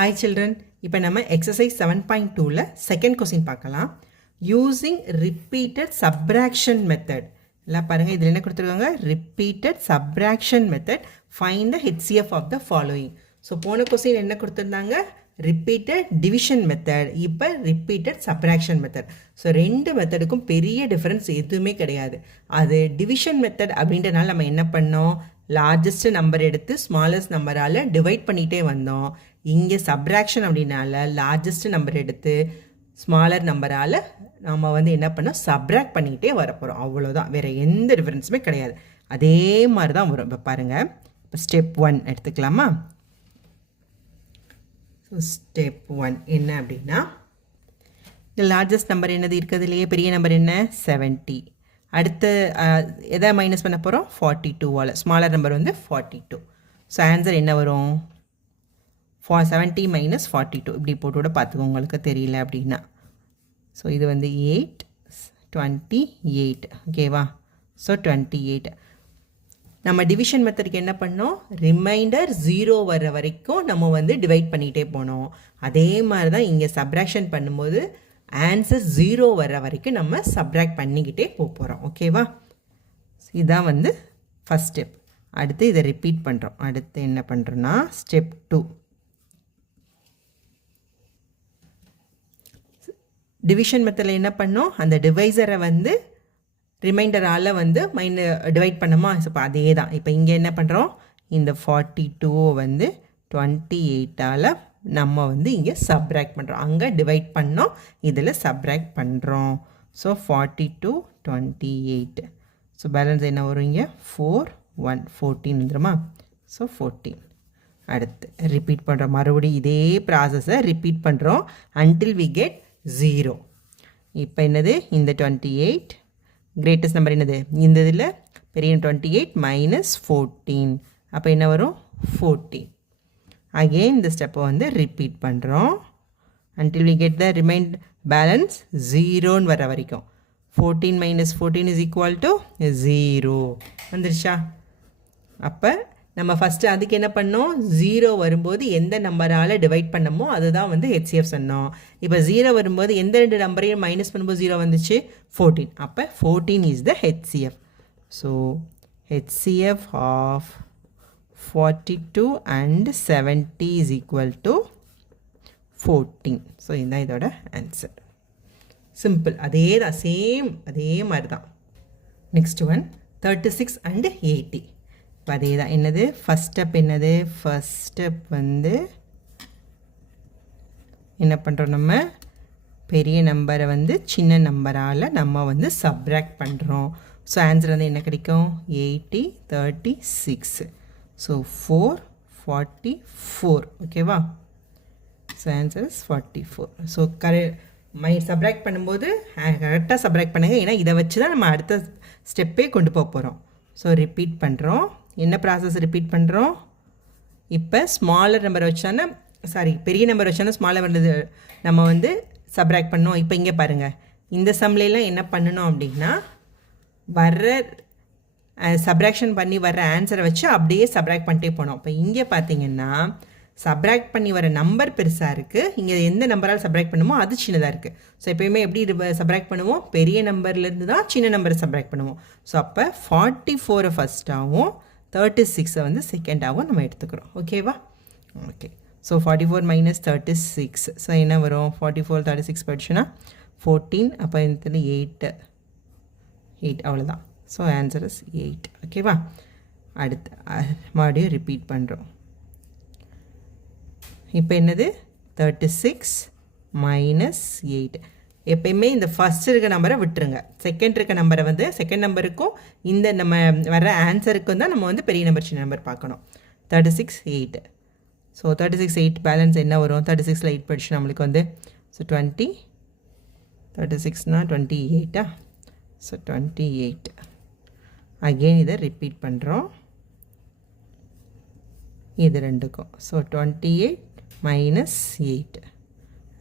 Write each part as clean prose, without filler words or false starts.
Hi children, இப்போ நம்ம exercise 7.2ல second question பார்க்கலாம். Using repeated subtraction method. எல்லாம் பாருங்க இதில் என்ன கொடுத்துருக்காங்க? Repeated subtraction method. Find the HCF of the following. So போன question என்ன கொடுத்துருந்தாங்க? Repeated division method. இப்போ repeated subtraction method. So ரெண்டு மெத்தடுக்கும் பெரிய டிஃபரன்ஸ் எதுவுமே கிடையாது. அது division method அப்படின்றனால நம்ம என்ன பண்ணோம்? லார்ஜஸ்ட் நம்பர் எடுத்து ஸ்மாலஸ்ட் நம்பரால் டிவைட் பண்ணிகிட்டே வந்தோம். இங்கே சப்ராக்ஷன் அப்படின்னால லார்ஜஸ்ட் நம்பர் எடுத்து ஸ்மாலர் நம்பரால் நம்ம வந்து என்ன பண்ணோம்? சப்ராக்ட் பண்ணிக்கிட்டே வரப்போகிறோம். அவ்வளோதான், வேறு எந்த டிஃப்ரென்ஸுமே கிடையாது. அதே மாதிரி தான் வரும். இப்போ பாருங்கள், இப்போ ஸ்டெப் 1 எடுத்துக்கலாமா? ஸோ ஸ்டெப் 1 என்ன அப்படின்னா, இந்த லார்ஜஸ்ட் நம்பர் என்னது இருக்கிறதுலையே பெரிய நம்பர் என்ன? 70. அடுத்து எதை மைனஸ் பண்ண போகிறோம்? 42வால். ஸ்மாலர் நம்பர் வந்து 42. ஸோ ஆன்சர் என்ன வரும்? 70 மைனஸ் 42 இப்படி போட்டு கூட பார்த்துக்கோ, உங்களுக்கு தெரியல அப்படின்னா. ஸோ இது வந்து 8, 28. ஓகேவா? ஸோ 28. நம்ம டிவிஷன் மெத்தடுக்கு என்ன பண்ணோம்? ரிமைண்டர் 0 வர வரைக்கும் நம்ம வந்து டிவைட் பண்ணிகிட்டே போனோம். அதே மாதிரி தான் இங்கே சப்ராக்ஷன் பண்ணும்போது ஆன்சர் 0 வர வரைக்கும் நம்ம சப்ராக்ட் பண்ணிக்கிட்டே போகிறோம். ஓகேவா? இதுதான் வந்து ஃபஸ்ட் ஸ்டெப். அடுத்து இதை ரிப்பீட் பண்ணுறோம். அடுத்து என்ன பண்ணுறோன்னா ஸ்டெப் 2. டிவிஷன் மெத்தடில் என்ன பண்ணோம்? அந்த டிவைசரை வந்து ரிமைண்டரால் வந்து டிவைட் பண்ணோமா? இப்போ அதே தான். இப்போ இங்கே என்ன பண்ணுறோம்? இந்த 42 வந்து 28ஆல் நம்ம வந்து இங்கே சப்ராக்ட் பண்ணுறோம். அங்கே டிவைட் பண்ணோம், இதில் சப்ராக்ட் பண்ணுறோம். ஸோ 42, 28. ஸோ பேலன்ஸ் என்ன வரும்? இங்கே 4, 1, 14 வந்துடுமா? ஸோ 14. அடுத்து ரிப்பீட் பண்ணுறோம். மறுபடியும் இதே ப்ராசஸை ரிப்பீட் பண்ணுறோம் until we get 0. இப்போ என்னது? இந்த 28 கிரேட்டஸ்ட் நம்பர் என்னது? இந்த இதில் பெரிய 28 மைனஸ் 14. அப்போ என்ன வரும்? 14. அகெயின் இந்த ஸ்டெப்பை வந்து ரிப்பீட் பண்ணுறோம் until we get the remained balance 0ன்னு வர வரைக்கும். 14 minus 14 is equal to 0 வந்துருச்சா? அப்போ நம்ம ஃபஸ்ட்டு அதுக்கு என்ன பண்ணோம்? 0 வரும்போது எந்த நம்பரால் டிவைட் பண்ணமோ அதுதான் வந்து HCF சொன்னோம். இப்போ 0 வரும்போது எந்த ரெண்டு நம்பரையும் மைனஸ் பண்ணும்போது 0 வந்துச்சு? 14. அப்போ 14 is the HCF. So HCF of 42 and 70 is equal to 14. So இதுதான் இதோட ஆன்சர். சிம்பிள். அதே தான், சேம் அதே மாதிரி தான். Next one 36 and 80. இப்போ அதே தான். என்னது? ஃபஸ்ட் ஸ்டெப் என்னது? ஃபஸ்ட் ஸ்டெப் வந்து என்ன பண்ணுறோம்? நம்ம பெரிய நம்பரை வந்து சின்ன நம்பரால் நம்ம வந்து சப்ராக்ட் பண்ணுறோம். ஸோ ஆன்சர் வந்து என்ன கிடைக்கும்? 80, 36. ஸோ 4, 44. ஓகேவா? So answer is 44. So subtract பண்ணும்போது கரெக்டாக சப்ராக்ட் பண்ணுங்கள். ஏன்னா இதை வச்சு தான் நம்ம அடுத்த ஸ்டெப்பே கொண்டு போக போகிறோம். ஸோ ரிப்பீட் பண்ணுறோம். என்ன ப்ராசஸ் ரிப்பீட் பண்ணுறோம்? இப்போ ஸ்மாலர் நம்பர் வச்சானா பெரிய நம்பர் வச்சானா ஸ்மாலர் வந்தது நம்ம வந்து சப்ராக்ட் பண்ணோம். இப்போ இங்கே பாருங்கள், இந்த சம்லாம் என்ன பண்ணணும் அப்படின்னா வர்ற சப்ராக்ஷன் பண்ணி வர்ற ஆன்சரை வச்சு அப்படியே சப்ராக்ட் பண்ணிட்டே போனோம். இப்போ இங்கே பார்த்தீங்கன்னா சப்ராக்ட் பண்ணி வர நம்பர் பெருசாக இருக்குது. இங்கே எந்த நம்பரால் சப்ராக்ட் பண்ணுமோ அது சின்னதாக இருக்குது. ஸோ எப்போயுமே எப்படி சப்ராக்ட் பண்ணுவோம்? பெரிய நம்பர்லேருந்து தான் சின்ன நம்பரை சப்ராக்ட் பண்ணுவோம். ஸோ அப்போ 44 ஃபஸ்ட்டாகவும் 36 வந்து செகண்டாகவும் நம்ம எடுத்துக்கிறோம். ஓகேவா? ஓகே. So 44 minus 36. ஸோ என்ன வரும்? 44, 36 படிச்சுன்னா 14. அப்போ இந்த 8 அவ்வளோதான். So answer is 8. ஓகேவா? அடுத்து மறுபடியும் ரிப்பீட் பண்ணுறோம். இப்போ என்னது? 36 மைனஸ் 8. எப்பயுமே இந்த ஃபஸ்ட் இருக்க நம்பரை விட்டுருங்க. செகண்ட் இருக்க நம்பரை வந்து செகண்ட் நம்பருக்கும் இந்த நம்ம வர ஆன்சருக்கும் தான் நம்ம வந்து பெரிய நம்பர் சின்ன நம்பர் பார்க்கணும். 36, 8. ஸோ 36, 8 பேலன்ஸ் என்ன வரும்? 36ல் 8 படிச்சு நம்மளுக்கு வந்து ஸோ 20. 36னா 28. ஸோ 28. அகெயின் இதை ரிப்பீட் பண்ணுறோம் இது ரெண்டுக்கும். So 28 minus 8.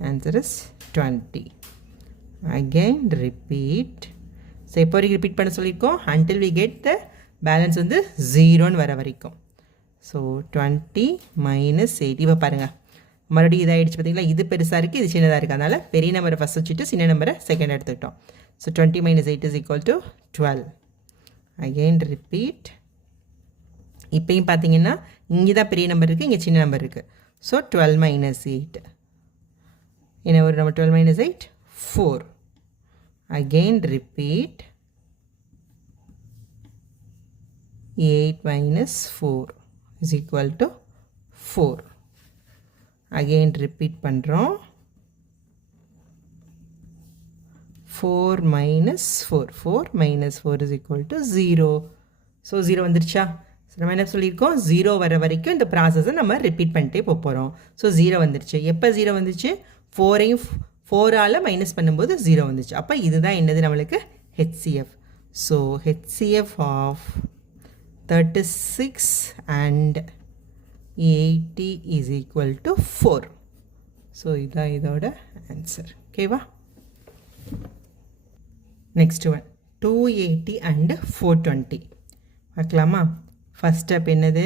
Answer is 20. Again repeat. So இப்போ வரைக்கும் ரிப்பீட் பண்ண சொல்லியிருக்கோம் until we get the balance வந்து 0ன்னு வர வரைக்கும். So 20 minus 8. இப்போ பாருங்கள், மறுபடியும் இதாகிடுச்சு பார்த்தீங்களா, இது பெருசாக இருக்குது இது சின்னதாக இருக்குது. அதனால் பெரிய நம்பரை ஃபஸ்ட் வச்சுட்டு சின்ன நம்பரை செகண்ட் எடுத்துக்கிட்டோம். ஸோ 20 - 8 = 12. Again repeat. இப்போயும் பார்த்தீங்கன்னா இங்கே தான் பெரிய நம்பர் இருக்குது, இங்கே சின்ன நம்பர் இருக்குது. ஸோ 12 - 8 என்ன ஒரு நம்ம 12 - 8 4. Again repeat. 8 - 4 is equal to 4. Again repeat பண்ணுறோம். 4 - 4. 4 - 4 is equal to 0. ஸோ 0 வந்துருச்சா? நம்ம என்ன சொல்லியிருக்கோம், 0 வர வரைக்கும் இந்த ப்ராசஸை நம்ம ரிப்பீட் பண்ணிட்டே போகிறோம். ஸோ 0 வந்துருச்சு. எப்போ 0 வந்துச்சு? 4ஐயும் 4ஆல் மைனஸ் பண்ணும்போது 0 வந்துச்சு. அப்போ இதுதான் என்னது நம்மளுக்கு HCF. So HCF of 36 and 80 is equal to 4. So இதுதான் இதோட ஆன்சர். ஓகேவா? நெக்ஸ்ட் ஒன் 280 and 420 பார்க்கலாமா? ஃபஸ்ட் ஸ்டெப் என்னது?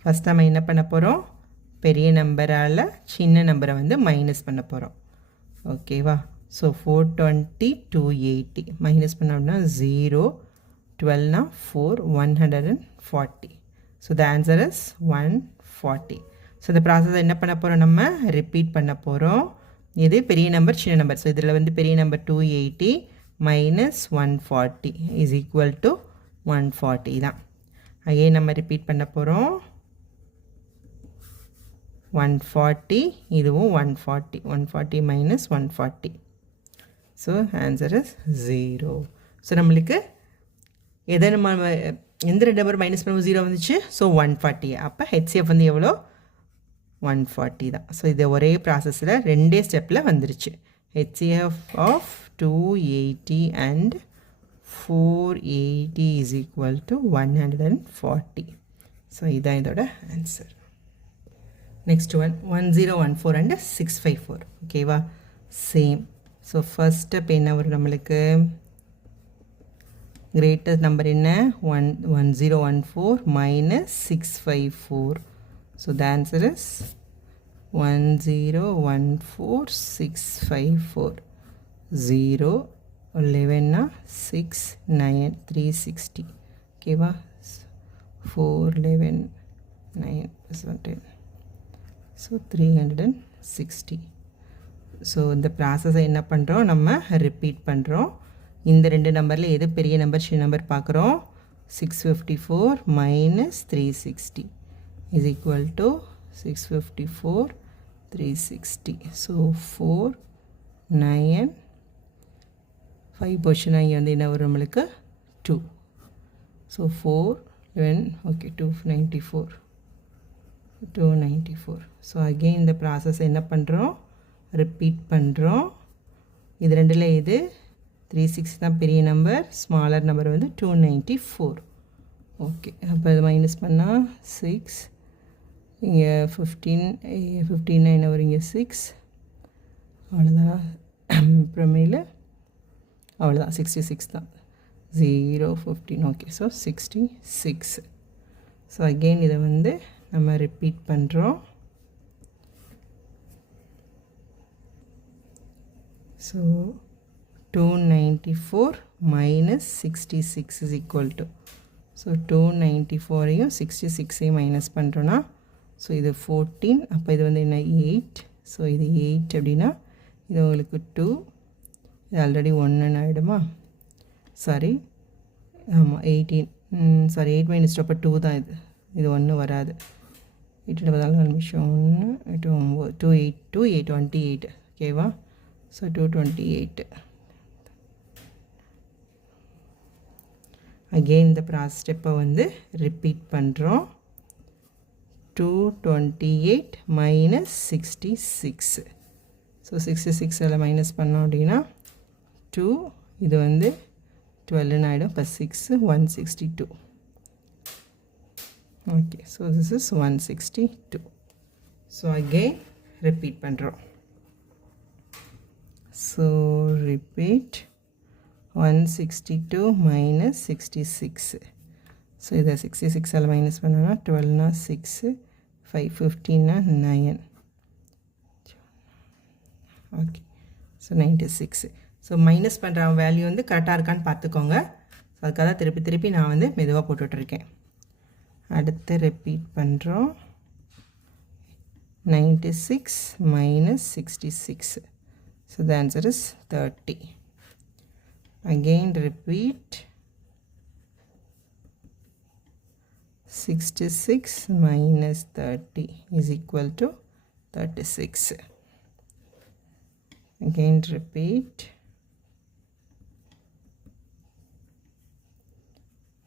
ஃபஸ்ட் நம்ம என்ன பண்ண போகிறோம், பெரிய நம்பரால் சின்ன நம்பரை வந்து மைனஸ் பண்ண போகிறோம். ஓகேவா? ஸோ 420 280 மைனஸ் பண்ணோம் அப்படின்னா 0, 12 4 140. So the answer is 140. So இந்த ப்ராசஸை என்ன பண்ண போகிறோம், நம்ம ரிப்பீட் பண்ண போகிறோம். இது பெரிய நம்பர் சின்ன நம்பர். ஸோ இதில் வந்து பெரிய number 280 minus 140 is equal to 140 தான். அகைன் நம்ம ரிப்பீட் பண்ண போகிறோம். 140 இதுவும் 140. 140 minus 140. So answer is 0. So நம்மளுக்கு எதை நம்ம எந்த ரெண்டு நம்பர் மைனஸ் பண்ணுவோம் 0 வந்துச்சு. ஸோ 140. அப்போ ஹெச்சிஎஃப் வந்து எவ்வளோ? 140 தான். ஸோ இது ஒரே ப்ராசஸில் ரெண்டே ஸ்டெப்பில் வந்துருச்சு. HCF of 280 and 480 is equal to 140. So இதுதான் இதோட ஆன்சர். Next one 1014 and 654. ஓகேவா? சேம். ஸோ ஃபர்ஸ்ட் ஸ்டெப் என்ன வரும் நம்மளுக்கு? கிரேட்டஸ்ட் நம்பர் என்ன? 1014 minus 654. So the answer is 1014654. 0 11 6 9 360. ஓகேவா? 4 11 9 10. ஸோ 360. ஸோ இந்த ப்ராசஸை என்ன பண்ணுறோம், நம்ம ரிப்பீட் பண்ணுறோம். இந்த ரெண்டு நம்பரில் எது பெரிய நம்பர் சின்ன நம்பர் பார்க்குறோம். 654 minus 360 is equal to 654 360. So 4 9 5 portion இங்கே வந்து என்ன வரும் நம்மளுக்கு 2. So 4 11 okay 294. ஸோ அகெயின் இந்த ப்ராசஸ் என்ன பண்ணுறோம், ரிப்பீட் பண்ணுறோம். இது ரெண்டில் இது 360 தான் பெரிய நம்பர், ஸ்மாலர் நம்பர் வந்து 294. ஓகே, அப்போ இது மைனஸ் பண்ணால் 6 இங்கே 15 வரும், இங்கே 6 அவ்வளோதான். அப்புறமேல அவ்வளோதான் 66 தான். 0 15 ஓகே. ஸோ 66. ஸோ அகெயின் இதை வந்து நம்ம ரிப்பீட் பண்ணுறோம். So 294 minus 66 is equal to. So 294ஐயும் 66ஐயும் மைனஸ் பண்ணுறோன்னா ஸோ இது 14. அப்போ இது வந்து என்ன 8. ஸோ இது 8 அப்படின்னா இது உங்களுக்கு 2. இது ஆல்ரெடி 1 ஆகிடுமா? சாரி ஆமாம் 18. சாரி 8 மைனஸ் 2 அப்போ 2 தான். இது 1 வராது. 8 14 நிமிஷம் 1 8 9 2 8 2 8 28. ஓகேவா? ஸோ 228. அகெயின் இந்த ப்ராசஸ் ஸ்டெப்பை வந்து ரிப்பீட் பண்ணுறோம். 228 minus 66. ஸோ 66 மைனஸ் பண்ணோம் அப்படின்னா 2 இது வந்து 12 ஆகிடும். Plus 6 162. Okay, so this is 162. So again repeat பண்ணுறோம். So repeat 162 minus 66. ஸோ இதை 66 மைனஸ் பண்ணோன்னா 12 6 5 15 9. Okay, so 96. ஸோ மைனஸ் பண்ணுற வேல்யூ வந்து கரெக்டாக இருக்கான்னு பார்த்துக்கோங்க. ஸோ அதுக்காக தான் திருப்பி திருப்பி நான் வந்து மெதுவாக போட்டுட்ருக்கேன். அடுத்து ரிப்பீட் பண்ணுறோம். 96 minus 66. So the answer is 30. Again repeat. 66 minus 30 is equal to 36. Again repeat.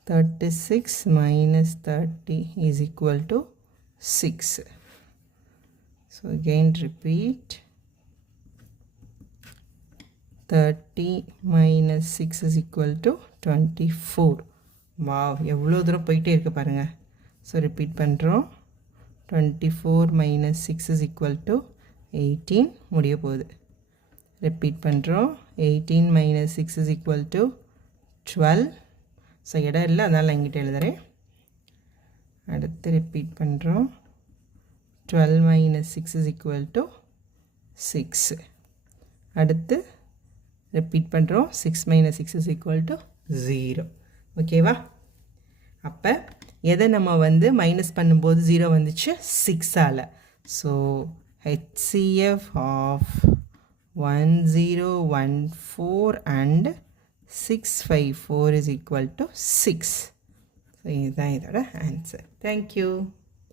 36 minus 30 is equal to 6. So again repeat. 30 minus 6 is equal to 24. Wow, எவ்வளோ தூரம் போயிட்டே இருக்கு பாருங்க. ஸோ ரிப்பீட் பண்ணுறோம். 24 minus 6 is equal to 18. முடிய போகுது. Repeat பண்ணுறோம். 18 minus 6 is equal to 12. So இடம் இல்லை, அதனால் எங்கிட்ட எழுதுறேன். அடுத்து ரிப்பீட் பண்ணுறோம். 12 minus 6 is equal to 6. அடுத்து ரிப்பீட் பண்ணுறோம். 6 minus 6 is equal to 0. ஓகேவா? அப்போ எதை நம்ம வந்து மைனஸ் பண்ணும்போது 0 வந்துச்சு? 6ஆல். So HCF of 1014 and 654 is equal to 6. So இதுதான் இதோட ஆன்சர். தேங்க்யூ.